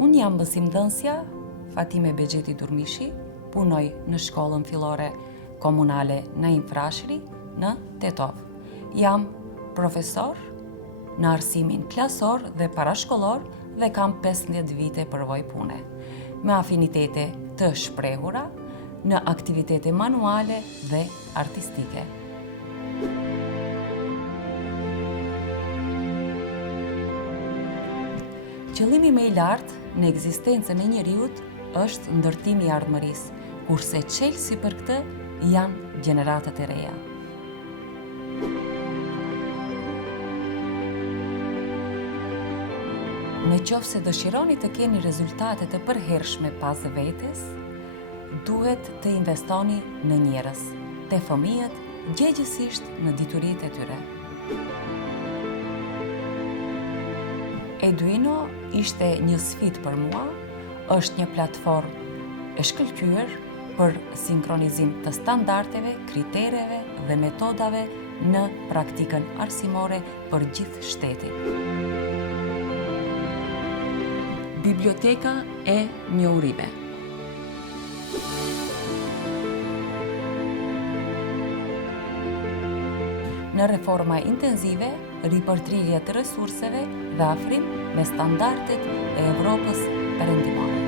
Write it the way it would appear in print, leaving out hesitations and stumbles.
Unë jam mësimdhënësja Fatime Bexheti Durmishi, punoj në shkollën fillore komunale Naim Frashëri në Tetov. Jam profesor në arsimin klasor dhe parashkollor dhe kam 15 vite përvojë pune, me afinitete të shprehura në aktivitete manuale dhe artistike. Qëllimi më i lartë në ekzistencën e njeriut është ndërtimi i ardhmërisë, kurse çelësi për këtë janë gjeneratat e reja. Në qoftë se dëshironi të keni rezultate të përhershme pas vetes, duhet të investoni në njerëz, te fëmijët, gjegjësisht në dituritë e tyre. Eduino ishte një sfidë për mua, është një platformë e shkëlqyer për sinkronizim të standardeve, kritereve dhe metodave në praktikën arsimore për gjithë shtetin. Biblioteka e njohurive. Në reforma intenzive, ripërtrirje të resurseve dhe afrim me standardet e Evropës perëndimore.